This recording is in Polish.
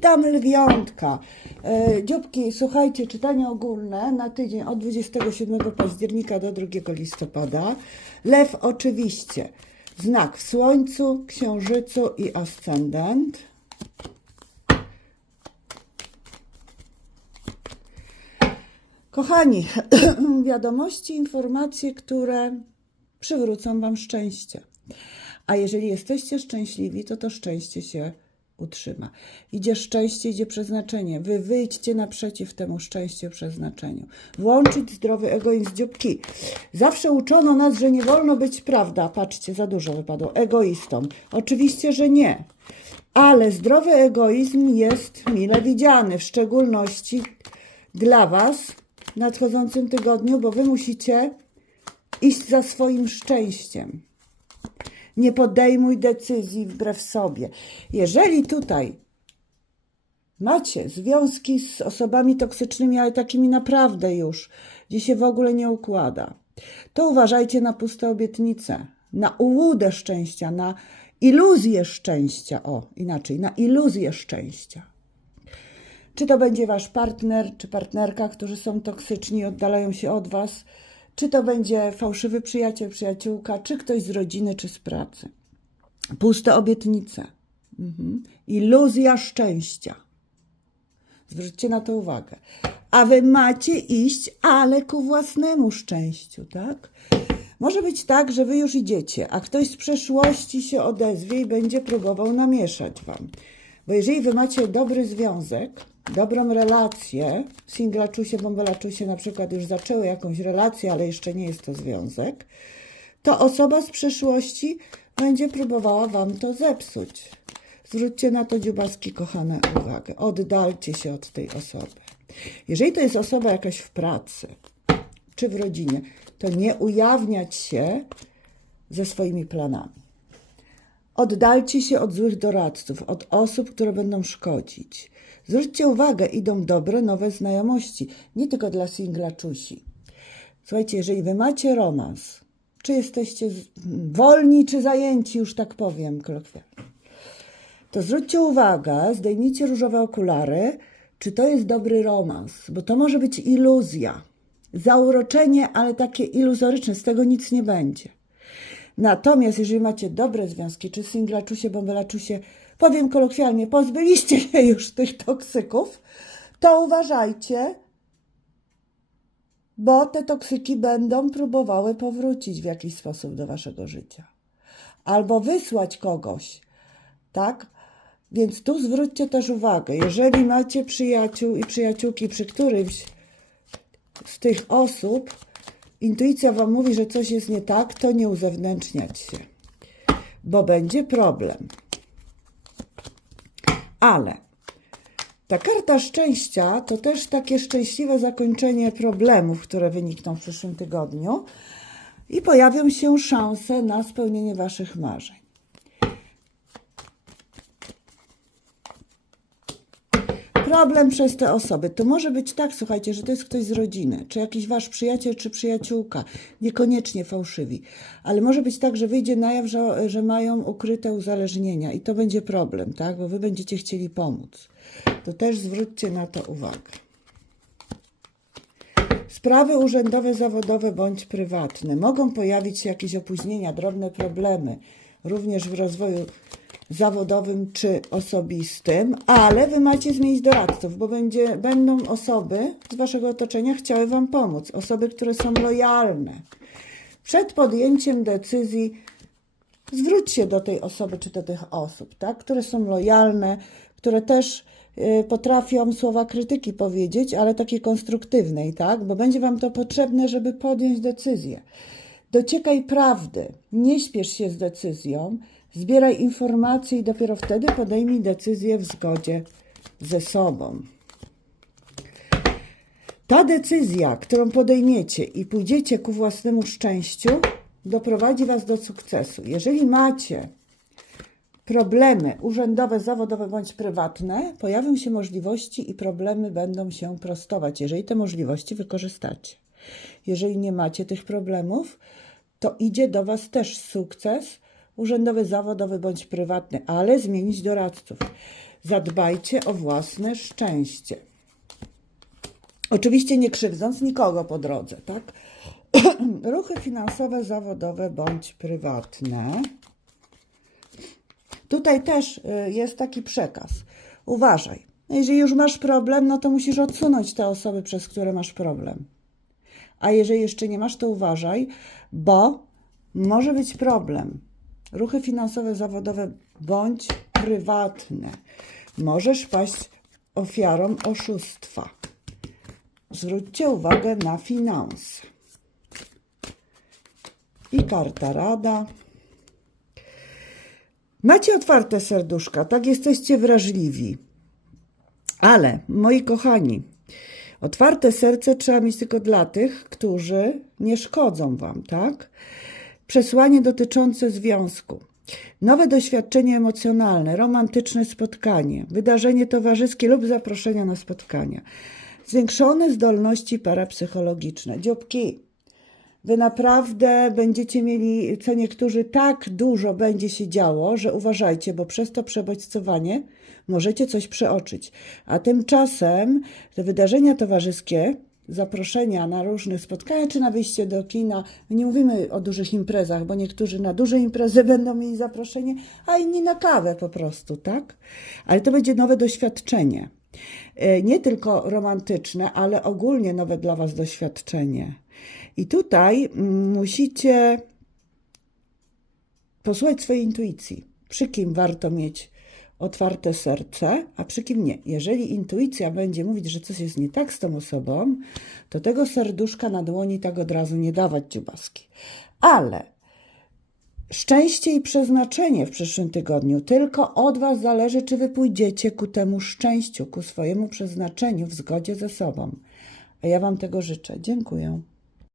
Witam lwiątka. E, dzióbki, słuchajcie, czytanie ogólne na tydzień od 27 października do 2 listopada. Lew oczywiście. Znak w Słońcu, Księżycu i Ascendent. Kochani, wiadomości, informacje, które przywrócą Wam szczęście. A jeżeli jesteście szczęśliwi, to to szczęście się utrzyma. Idzie szczęście, idzie przeznaczenie. Wy wyjdźcie naprzeciw temu szczęściu, przeznaczeniu. Włączyć zdrowy egoizm z dzióbki. Zawsze uczono nas, że nie wolno być, prawda? Patrzcie, za dużo wypadło. Egoistą. Oczywiście, że nie. Ale zdrowy egoizm jest mile widziany, w szczególności dla Was w nadchodzącym tygodniu, bo Wy musicie iść za swoim szczęściem. Nie podejmuj decyzji wbrew sobie. Jeżeli tutaj macie związki z osobami toksycznymi, ale takimi naprawdę już, gdzie się w ogóle nie układa, to uważajcie na puste obietnice, na ułudę szczęścia, na iluzję szczęścia. O, inaczej, na iluzję szczęścia. Czy to będzie wasz partner, czy partnerka, którzy są toksyczni, oddalają się od was, czy to będzie fałszywy przyjaciel, przyjaciółka, czy ktoś z rodziny, czy z pracy. Puste obietnice. Mhm. Iluzja szczęścia. Zwróćcie na to uwagę. A wy macie iść, ale ku własnemu szczęściu, tak? Może być tak, że wy już idziecie, a ktoś z przeszłości się odezwie i będzie próbował namieszać wam. Bo jeżeli wy macie dobry związek, dobrą relację, singlaczusie, bąbelaczusie na przykład już zaczęły jakąś relację, ale jeszcze nie jest to związek, to osoba z przeszłości będzie próbowała wam to zepsuć. Zwróćcie na to dziubaski kochane uwagę. Oddalcie się od tej osoby. Jeżeli to jest osoba jakaś w pracy czy w rodzinie, to nie ujawniać się ze swoimi planami. Oddalcie się od złych doradców, od osób, które będą szkodzić. Zwróćcie uwagę, idą dobre, nowe znajomości, nie tylko dla singlaczusi. Słuchajcie, jeżeli wy macie romans, czy jesteście wolni, czy zajęci, już tak powiem kolokwialnie, to zwróćcie uwagę, zdejmijcie różowe okulary, czy to jest dobry romans, bo to może być iluzja. Zauroczenie, ale takie iluzoryczne, z tego nic nie będzie. Natomiast jeżeli macie dobre związki, czy singlaczusie, bąbelaczusie, powiem kolokwialnie, pozbyliście się już tych toksyków, to uważajcie, bo te toksyki będą próbowały powrócić w jakiś sposób do waszego życia. Albo wysłać kogoś, tak? Więc tu zwróćcie też uwagę, jeżeli macie przyjaciół i przyjaciółki, przy którymś z tych osób intuicja wam mówi, że coś jest nie tak, to nie uzewnętrzniać się, bo będzie problem. Ale ta karta szczęścia to też takie szczęśliwe zakończenie problemów, które wynikną w przyszłym tygodniu i pojawią się szanse na spełnienie waszych marzeń. Problem przez te osoby. To może być tak, słuchajcie, że to jest ktoś z rodziny, czy jakiś wasz przyjaciel, czy przyjaciółka, niekoniecznie fałszywi, ale może być tak, że wyjdzie na jaw, że, że mają ukryte uzależnienia i to będzie problem, tak, bo wy będziecie chcieli pomóc. To też zwróćcie na to uwagę. Sprawy urzędowe, zawodowe bądź prywatne. Mogą pojawić się jakieś opóźnienia, drobne problemy, również w rozwoju zawodowym czy osobistym, ale wy macie zmienić doradców, bo będzie, będą osoby z waszego otoczenia chciały wam pomóc. Osoby, które są lojalne. Przed podjęciem decyzji zwróć się do tej osoby czy do tych osób, tak? które są lojalne, które też y, potrafią słowa krytyki powiedzieć, ale takiej konstruktywnej, tak? bo będzie Wam to potrzebne, żeby podjąć decyzję. Dociekaj prawdy, nie śpiesz się z decyzją, zbieraj informacje i dopiero wtedy podejmij decyzję w zgodzie ze sobą. Ta decyzja, którą podejmiecie i pójdziecie ku własnemu szczęściu, doprowadzi Was do sukcesu. Jeżeli macie problemy urzędowe, zawodowe bądź prywatne, pojawią się możliwości i problemy będą się prostować, jeżeli te możliwości wykorzystacie. Jeżeli nie macie tych problemów, to idzie do Was też sukces urzędowy, zawodowy bądź prywatny, ale zmienić doradców. Zadbajcie o własne szczęście. Oczywiście nie krzywdząc nikogo po drodze, tak? Ruchy finansowe, zawodowe bądź prywatne. Tutaj też y, jest taki przekaz. Uważaj. Jeżeli już masz problem, no to musisz odsunąć te osoby, przez które masz problem. A jeżeli jeszcze nie masz, to uważaj, bo może być problem. Ruchy finansowe, zawodowe bądź prywatne. Możesz paść ofiarą oszustwa. Zwróćcie uwagę na finanse. I karta rada. Macie otwarte serduszka, tak jesteście wrażliwi. Ale, moi kochani, otwarte serce trzeba mieć tylko dla tych, którzy nie szkodzą wam, tak? Przesłanie dotyczące związku. Nowe doświadczenie emocjonalne, romantyczne spotkanie, wydarzenie towarzyskie lub zaproszenia na spotkania. Zwiększone zdolności parapsychologiczne. Dziobki, Wy naprawdę będziecie mieli, co niektórzy, tak dużo będzie się działo, że uważajcie, bo przez to przebodźcowanie możecie coś przeoczyć. A tymczasem te wydarzenia towarzyskie, zaproszenia na różne spotkania, czy na wyjście do kina, nie mówimy o dużych imprezach, bo niektórzy na duże imprezy będą mieli zaproszenie, a inni na kawę po prostu, tak? Ale to będzie nowe doświadczenie. E, Nie tylko romantyczne, ale ogólnie nowe dla Was doświadczenie. I tutaj mm, musicie posłuchać swojej intuicji. Przy kim warto mieć otwarte serce, a przy kim nie. Jeżeli intuicja będzie mówić, że coś jest nie tak z tą osobą, to tego serduszka na dłoni tak od razu nie dawać dziubaski. Ale szczęście i przeznaczenie w przyszłym tygodniu tylko od Was zależy, czy Wy pójdziecie ku temu szczęściu, ku swojemu przeznaczeniu w zgodzie ze sobą. A ja Wam tego życzę. Dziękuję.